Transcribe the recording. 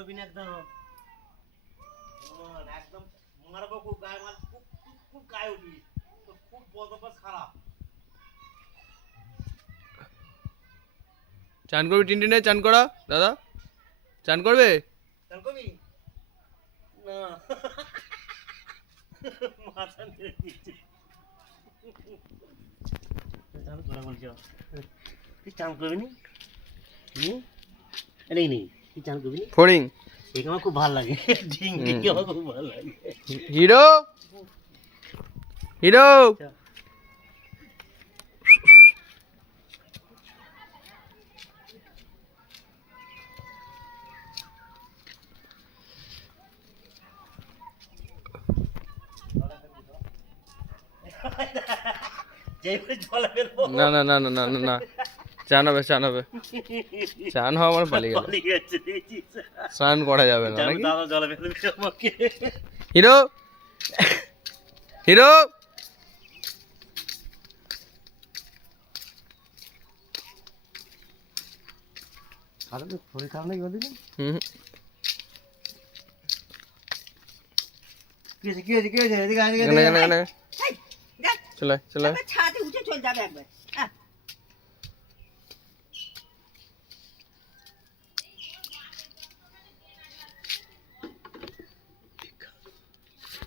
করবি না একদম একদম মারবো খুব গায়ে মার খুব খুব গায়ে উঠবি তো খুব বদপাস খারাপ চান করবি টিনটিনে চান করা দাদা চান করবে চান করবি না মাথা নিয়ে দিচ্ছি চান করা বলছ তুই চান করবি নি নেই নেই তুই চান করবি নি ফড়িং এটা আমার খুব ভালো লাগে ঝিঙ্গি আমার খুব ভালো লাগে হিরো হিরো না না না না না না না চান হবে চান হবে চান হওয়া আমার পালিয়ে গেল স্নান করা যাবে না নাকি হিরো হিরো শরীর খারাপ নাকি বলবি না কি হয়েছে কি হয়েছে এদিকে চলে চলে ছাদে উঠে চলে যাবে একবার